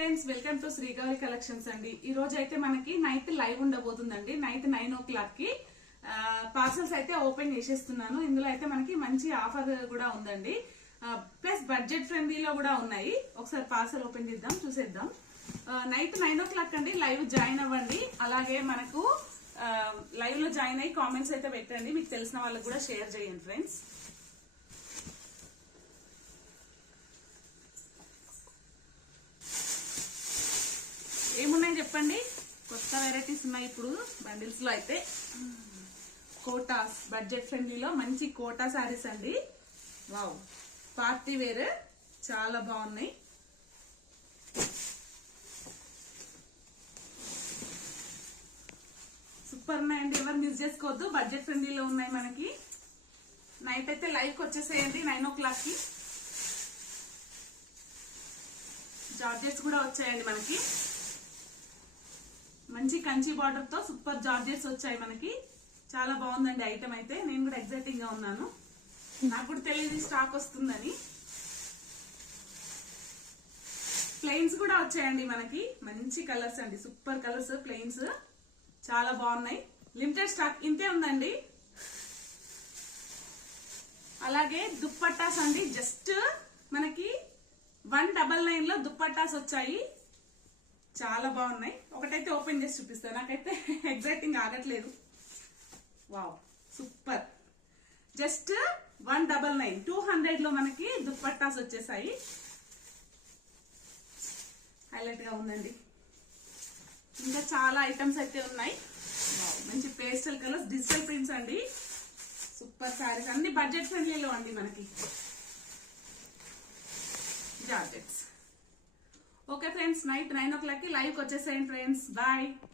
Friends, welcome to Sri Gowri collections అండి. ఈ రోజు అయితే మనకి నైట్ లైవ్ ఉండబోతుందండి. నైట్ 9 o'clock కి పార్సల్స్ అయితే ఓపెన్ చేసేస్తున్నాను. ఇందులో అయితే మనకి మంచి ఆఫర్ కూడా ఉందండి. ప్లస్ బడ్జెట్ ఫ్రెండ్లీలో కూడా ఉన్నాయి. ఒకసారి పార్సల్ ఓపెన్ చేద్దాం, చూసేద్దాం. నైట్ 9 o'clock అండి. లైవ్ జాయిన్ అవ్వండి. అలాగే మనకు లైవ్ లో జాయిన్ అయ్యి కామెంట్స్ అయితే పెట్టండి. మీకు తెలిసిన వాళ్ళకి కూడా షేర్ చేయండి ఫ్రెండ్స్. ఏమున్నాయి చెప్పండి. కొత్త వెరైటీస్ ఉన్నాయి ఇప్పుడు బండిల్స్ లో. అయితే కోటాస్ బడ్జెట్ ఫ్రెండ్లీలో మంచి కోటా శారీస్ అండి. వావ్, పార్టీ వేర్ చాలా బాగున్నాయి. సూపర్ ఉన్నాయండి. ఎవరు మిస్ చేసుకోవద్దు. బడ్జెట్ ఫ్రెండ్లీలో ఉన్నాయి మనకి. నైట్ అయితే లైవ్ కి వచ్చేసేయండి 9 o'clock కి. జార్జెట్స్ కూడా వచ్చాయండి మనకి. మంచి కంచి బార్డర్ తో సూపర్ జార్జెట్స్ వచ్చాయి మనకి. చాలా బాగుందండి ఐటమ్ అయితే. నేను కూడా ఎగ్జైటింగ్ గా ఉన్నాను. నాకు కూడా తెలియదు స్టాక్ వస్తుందని. ప్లెయిన్స్ కూడా వచ్చాయండి మనకి. మంచి కలర్స్ అండి, సూపర్ కలర్స్. ప్లెయిన్స్ చాలా బాగున్నాయి. లిమిటెడ్ స్టాక్ ఇంతే ఉందండి. అలాగే దుప్పట్టాస్ అండి. జస్ట్ మనకి 199 లో దుప్పట్టాస్ వచ్చాయి. చాలా బాగున్నాయి. ఒకటైతే ఓపెన్ చేసి చూపిస్తాను. నాకైతే ఎగ్జైటింగ్ ఆగట్లేదు. Wow, super. జస్ట్ 199 200 లో మనకి దుప్పట్టాస్ వచ్చేసాయి. హైలైట్ గా ఉందండి. ఇంకా చాలా ఐటమ్స్ అయితే ఉన్నాయి. మంచి పేస్టల్ కలర్స్, డిజిటల్ ప్రింట్స్ అండి. సూపర్ సారీస్ అన్ని బడ్జెట్ ఫ్రెండ్లీలో అండి మనకి. Georgettes. Okay friends, night 9 o'clock కి లైవ్ వచ్చేసేయండి ఫ్రెండ్స్. బాయ్.